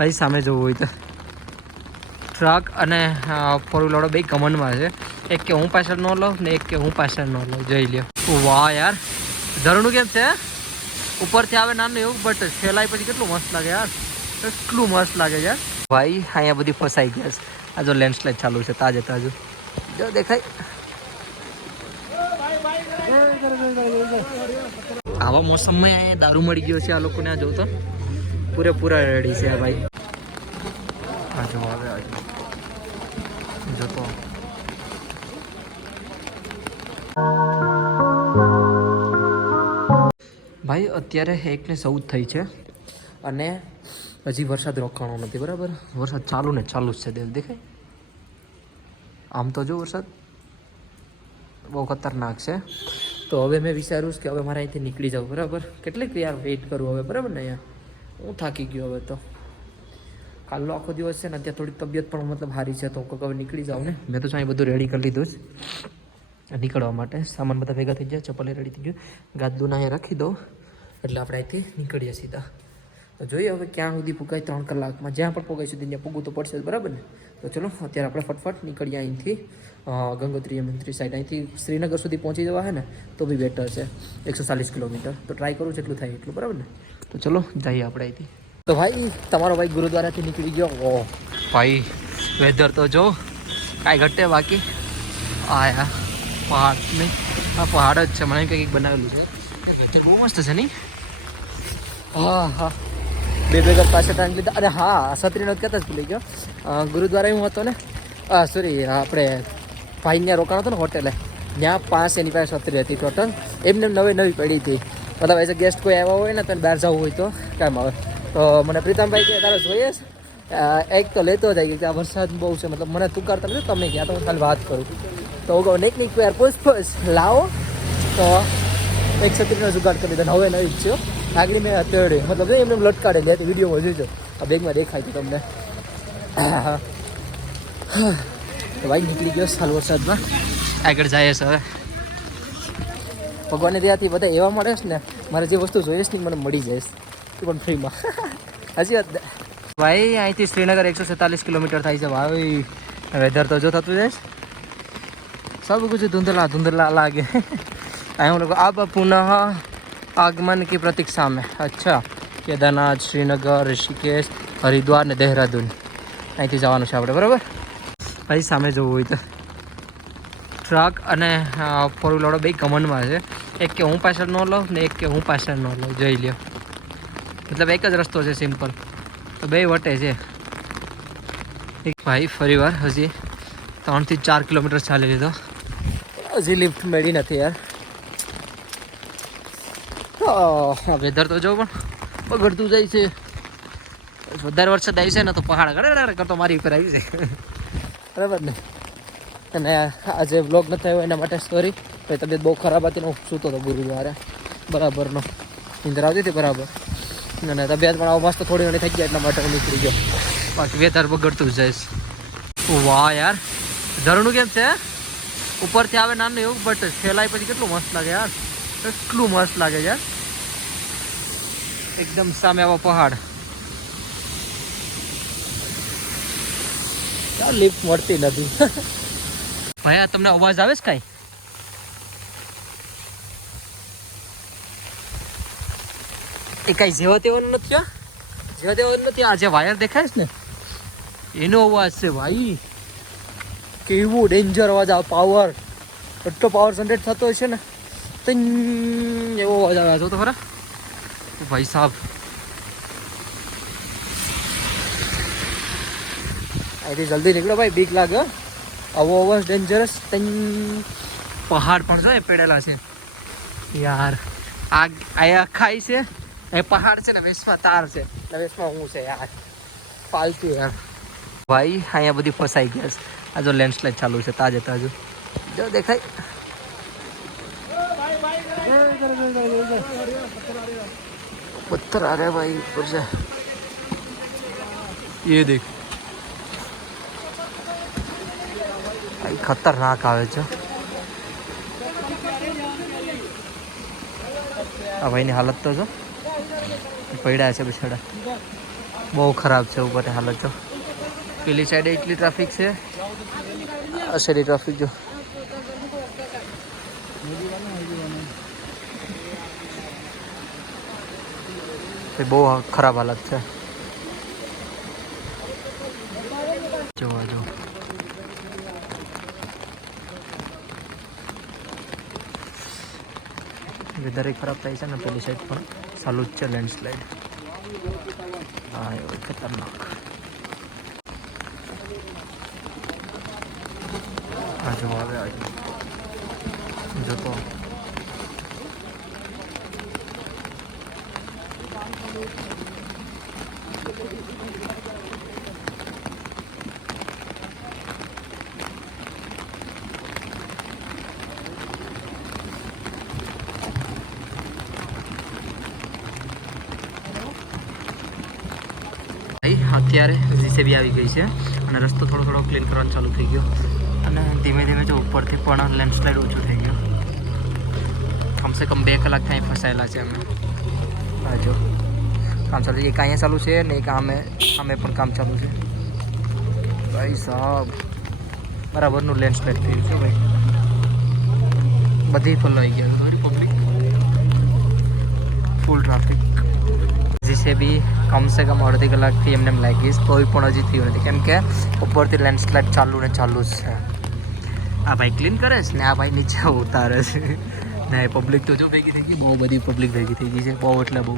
ભાઈ સામે જોવું હોય તો ટ્રક અને ફોર વ્હીલર બે કમનમાં છે. એક કે હું પાછળ ન લઉં ને એક કે હું પાછળ ન લઉં. જોઈ લ્યો. વાહ યાર, ઝરણું કેમ છે? ઉપરથી આવે નાનું એવું, બટ ફેલાય પછી કેટલું મસ્ત લાગે યાર. કેટલું મસ્ત લાગે યાર. ભાઈ અહીંયા બધી ફસાઈ ગયા છે. આ જો લેન્ડસ્લાઇડ ચાલુ છે તાજે તાજું. જો દેખાય. આવા મોસમમાં અહીંયા દારૂ મળી ગયો છે આ લોકોને. આ જોતો પૂરેપૂરા રેડી છે આ ભાઈ. આ જો આવે જોતો. ભાઈ અત્યારે 1:14 થઈ છે અને હજી વરસાદ રોકાણો નથી. બરાબર, વરસાદ ચાલુ ને ચાલુ જ છે. દેખાય આમ તો જો વરસાદ બહુ ખતરનાક છે. તો હવે મેં વિચાર્યું કે હવે મારે અહીંથી નીકળી જાઉં. બરાબર, કેટલીક યાર વેઇટ કરું હવે. બરાબર ને, અહીંયા હું થાકી ગયો હવે. તો કાલનો આખો દિવસ છે ને, ત્યાં થોડી તબિયત પણ મતલબ સારી છે, તો હું હવે નીકળી જાઉં ને. મેં તો અહીં બધું રેડી કરી લીધું જ નીકળવા માટે. સામાન બધા ભેગા થઈ ગયા, ચપ્પલે રેડી થઈ ગયું, ગાદલું અહીંયા રાખી દો એટલે આપણે અહીંથી નીકળીએ સીધા. તો જોઈએ હવે ક્યાં સુધી પુગાય. 3 કલાકમાં જ્યાં પણ પુગાય સુધી ત્યાં પૂગવું તો પડશે જ. બરાબર ને. તો ચલો અત્યારે આપણે ફટફટ નીકળીએ અહીંથી. ગંગોત્રી યમુનોત્રી સાઈડ અહીંથી શ્રીનગર સુધી પહોંચી જવા છે ને તો બી બેટર છે. 140 કિલોમીટર. તો ટ્રાય કરું જેટલું થાય એટલું. બરાબર ને. તો ચલો જઈએ આપણે અહીંથી. તો ભાઈ તમારો ભાઈ ગુરુદ્વારાથી નીકળી ગયો. ઓહ ભાઈ, વેધર તો જો કાંઈ ઘટે બાકી. આ પહાડ નહીં, આ પહાડ જ છે. મને કંઈક બનાવેલું છે. બહુ મસ્ત છે નહીં? હા હા, બે ભેગા પાસે ટાઈમ લીધા. અરે હા, છત્રીનો કહેતા જ ભૂલી ગયો. ગુરુદ્વારા હું હતો ને, સોરી આપણે ભાઈને રોકાણ હતો ને હોટેલે, ત્યાં 5 એની પાસે છત્રી હતી ટોટલ. એમને નવી પડી હતી. મતલબ એઝ અ ગેસ્ટ કોઈ આવ્યા હોય ને, તને બહાર જવું હોય તો કામ આવે. તો મને પ્રીતમભાઈ કે તારે જોઈએ એક તો લેતો જાય કે આ વરસાદ બહુ છે. મતલબ મને તુકારતા નથી તમે ક્યાં, તો હું ખાલી વાત કરું. તો હું કહું નહીં યાર પૂછ લાવો. તો એક છત્રીનો જુગાડ કરી દીધો. હવે નવી જ છે. આગળ મેં અત્યારે મતલબ એમને લટકાડેલી હતી. વિડીયોમાં જોઈજો, આ બેગમાં દેખાય છે તમને. તો ભાઈ નીકળી ગયો સાલ વરસાદમાં. આગળ જાય છે હવે. ભગવાનની દયાથી બધા એવા મળે છે ને, મારે જે વસ્તુ જોઈએ છે ને મને મળી જાય છે, પણ ફ્રીમાં. હજી વાત ભાઈ, અહીંથી શ્રીનગર 147 કિલોમીટર થાય છે ભાઈ. વેધર તો જો થતું જાય સબ कुछ धुंधला लागे. हम लोग अब पुनः आगमन की प्रतीक्षा में. अच्छा, केदारनाथ, श्रीनगर, ऋषिकेश, हरिद्वार ને દેહરાદૂન અહીંથી જવાનું છે આપણે. બરાબર, ભાઈ સામે જોવું હોય તો ટ્રક અને ફોર વ્હીલર બે કમનમાં છે. એક કે હું પાછળ ન લઉં ને એક કે હું પાછળ ન લઉં. જોઈ લ્યો. મતલબ એક જ રસ્તો છે સિમ્પલ, તો બે વટે છે. ભાઈ ફરી વાર હજી 3 થી 4 કિલોમીટર ચાલી લીધો. હજી લિફ્ટ મળી નથી યાર. વેધર તો જો પણ બગડતું જાય છે. વધારે વરસાદ આવી છે ને તો પહાડ ગડે કરતો મારી ઉપર આવી છે. બરાબર ને. અને આજે બ્લોગ ન થયો એના માટે સોરી. ભાઈ તબિયત બહુ ખરાબ હતી ને હું સૂતો હતો ગુરુદ્વારે. બરાબરનો નીંદર આવતી હતી બરાબર. અને તબિયત પણ આવો મસ્ત થોડી ઘણી થઈ ગયા એટલા માટે હું નીકળી ગયો. બાકી વેધર બગડતું જ જાય છે. વાહ યાર, ઝરણું કેમ છે? ઉપરથી આવે નાનું એવું, બટ ફેલાય પછી કેટલું મસ્ત લાગે યાર. કેટલું મસ્ત લાગે યાર. એકદમ સામે આવો પહાડ. લિફ્ટ મળતી નથી. ભાઈ તમને અવાજ આવે છે કાંઈ? એ કાંઈ જેવા તેવાનું નથી. જેવા તેવાનું નથી. આ જે વાયર દેખાય છે ને એનો અવાજ છે ભાઈ. કેવું ડેન્જર અવાજ આવે. પાવર એટલો પાવર જનરેટ થતો હોય છે ને, એવો અવાજ આવે. જો તો ખરા ભાઈ સાહેબ. અહીંથી જલ્દી નીકળો ભાઈ, બીક લાગે. આવો અવાજ ડેન્જરસ. પહાડ પણ જો એ પેડેલા છે યાર. આ ખાઈ છે એ પહાડ છે ને, વેસમાં તાર છે ને, વેસમાં હું છે યાર. ફાલતુ યાર. ભાઈ અહીંયા બધી ફસાઈ ગયા છે. આ જો લેન્ડસ્લાઇડ ચાલુ છે તાજે તાજું. જો દેખાય. પથ્થર आ रहा है भाई ऊपर से. ये देख भाई, खतरनाक આવે છે. આ ભાઈની હાલત તો જો પડ્યા છે બિચારા. બહુ ખરાબ છે ઉપર હાલત જો. પેલી સાઈડે એટલી ટ્રાફિક છે, આ સાઈડે ટ્રાફિક જો. બહુ ખરાબ હાલત છે. જોવા જો વેધર ખરાબ થાય છે ને પેલી સાઈડ પણ ચાલુ જ છે લેન્ડસ્લાઇડ. હા એવું ખતરનાક. હા જો આવે જોતો અત્યારે જીસીબી આવી ગઈ છે અને રસ્તો થોડો થોડો ક્લીન કરવાનું ચાલુ થઈ ગયો અને ધીમે ધીમે જો ઉપરથી પણ લેન્ડસ્લાઇડ ઓછું થઈ ગયું. કમસે કમ 2 કલાક ત્યાં ફસાયેલા છે અમે. હા જો કામ ચાલુ છે, એક અહીંયા ચાલુ છે ને એક આમે પણ કામ ચાલુ છે. ભાઈ સાહેબ બરાબરનું લેન્ડસ્લાઇડ થયું છે ભાઈ. બધી ફોલાઈ ગયા છે પબ્લિક, ફૂલ ટ્રાફિક. જીસીબી કમસે કમ અડધી કલાકથી એમને લાગીશ તોય પણ હજી થયું નથી, કેમ કે ઉપરથી લેન્ડસ્લાઇડ ચાલુ ને ચાલુ જ છે. આ ભાઈ ક્લીન કરે છે ને આ ભાઈ નીચે ઉતારે છે ને પબ્લિક તો જો ભેગી થઈ ગઈ, બહુ બધી પબ્લિક ભેગી થઈ ગઈ છે, બહુ એટલે બહુ.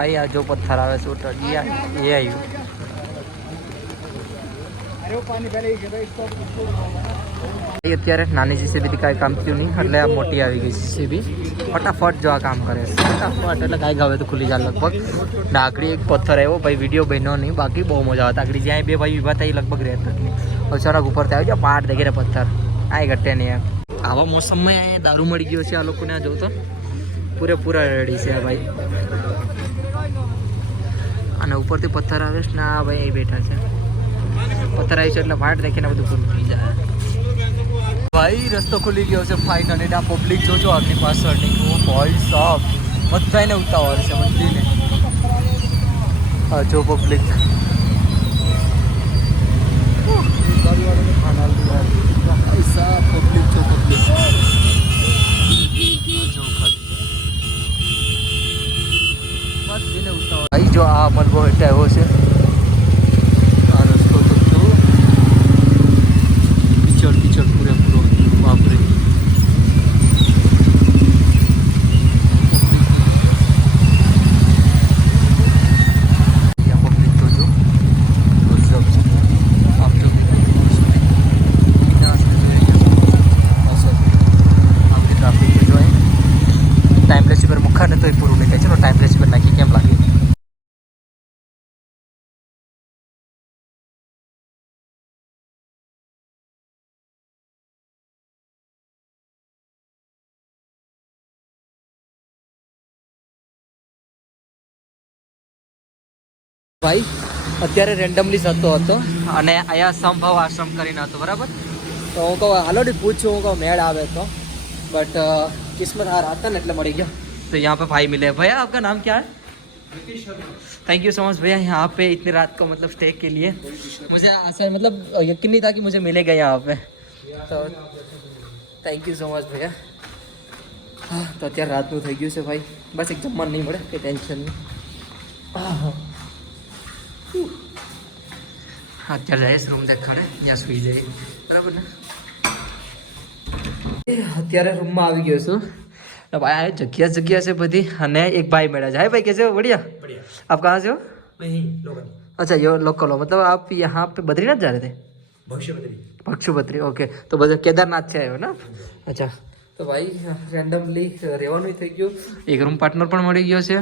આ જો પથ્થર આવે છે ઉતર એ આવ્યું. અત્યારે નાની જીસીબીથી કાંઈ કામ થયું નહીં એટલે આ મોટી આવી ગઈ જીસીબી. ફટાફટ જો આ કામ કરે છે ફટાફટ, એટલે કાંઈ ગાવે તો ખુલ્લી જાય લગભગ. ને આગળ એક પથ્થર આવ્યો ભાઈ, વિડીયો બન્યો નહીં, બાકી બહુ મજા આવતા. આગળ જ્યાં 2 ભાઈ ઊભા થાય લગભગ રહેતા જ નહીં. અચાનક ઉપરથી આવી જાય પાટ દેખે પથ્થર આ ઘટે નહીં એમ. આવા મોસમમાં અહીંયા દારૂ મળી ગયો છે આ લોકોને. આ જોઉં તો પૂરેપૂરા રેડી છે આ ભાઈ. અને ઉપરથી પથ્થર આવે છે ને આ ભાઈ અહીં બેઠા છે. પથ્થર આવી છે એટલે વાટ દેખીને બધું પૂરું થઈ જાય. ભાઈ રસ્તો ખુલી ગયો છે ફાઇનલી. આ પબ્લિક જોજો આપણી પાછળની. ભાઈ સાહેબ બધાને ઉતાવળ છે બધીને. હા જો પબ્લિક ભાઈ જો આ મલબો એટલે આવ્યો છે. આ રસ્તો તો कीचड़ पूरा बापरे. पब्लिक तो जो आप जो आपकी ट्राफिक में जो है टाइमलेस पर मुखा ने तो पूરું नहीं થાય. ચલો ટાઈમલેસ પર નાખી કેમ લાગે. ભાઈ અત્યારે રેન્ડમલી જતો હતો અને અહીંયા સંભવ આશ્રમ કરીને હતો બરાબર. તો હું કહું હાલો ડી પૂછું, હું કહું મેળ આવે तो, बट किस्मत हार आता ना એટલે મળી ગયો. तो यहाँ पे भाई मिले. भैया आपका नाम क्या है? थैंक यू सो मच भैया यहाँ पे इतनी रात को मतलब स्टे के लिए. मुझे ऐसा मतलब यकीन नहीं था कि मुझे मिलेगा यहाँ पे. तो थैंक यू सो मच भैया. હા તો અત્યારે રાતનું થઈ ગયું છે ભાઈ. બસ એક જમવાનું નહીં મળે કે ટેન્શન નહીં. અત્યારે જઈશ રૂમ દેખાડે ત્યાં સુઈ જઈએ બરાબર ને. અત્યારે રૂમમાં આવી ગયો છું. भाई जगह से बधी અને એક ભાઈ મેળા છે. हाय भाई कैसे हो? बढ़िया. आप कहाँ से हो? नहीं लोकल. अच्छा ये लोकल हो, मतलब आप यहाँ पे बद्रीनाथ जा रहे थे? भक्षुपत्री. ओके तो બધા કેદારનાથ છે આવ્યો ને. અચ્છા તો ભાઈ રેન્ડમલી રહેવાનું થઈ ગયું. એક રૂમ પાર્ટનર પણ મળી ગયો છે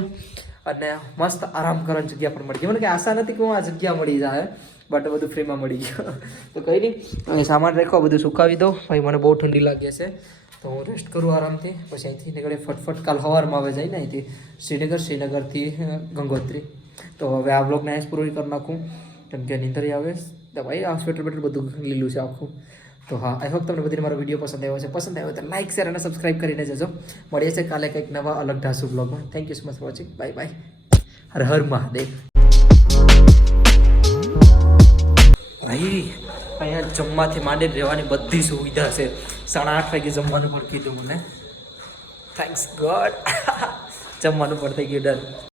અને મસ્ત આરામ કરવાની જગ્યા પણ મળી ગઈ. મને કે આશા નથી કે હું આ જગ્યા મળી જાય, બટ બધું ફ્રીમાં મળી ગયું. તો કંઈ નહીં, અહીં સામાન રાખો, બધું સુકાવી દો. ભાઈ મને બહુ ઠંડી લાગે છે તો હું રેસ્ટ કરું આરામથી. પછી અહીંથી નીકળે ફટફટ કાલ સવારમાં આવે જાય ને અહીંથી શ્રીનગરથી ગંગોત્રી. તો હવે આ બ્લોગને અહીં પૂરો કરી નાખું કેમ કે નીંદર આવે. તો ભાઈ આ સ્વેટર બેટર બધું લીલું છે આખું. તો હા, આઈ હોપ તમને બધી મારો વિડીયો પસંદ આવ્યો છે. પસંદ આવ્યો તો લાઇક શેર અને સબસ્ક્રાઈબ કરીને જજો. મળીએ છે કાલે કંઈક નવા અલગ ઢાસુ બ્લોગમાં. Thank you so much for watching. Bye bye. Har Har Mahadev. ભાઈ અહીંયા જમવાથી માંડીને રહેવાની બધી સુવિધા છે. 8:30 વાગે જમવાનું પણ કીધું મને. Thanks God. જમવાનું પણ થઈ ગયું ડન.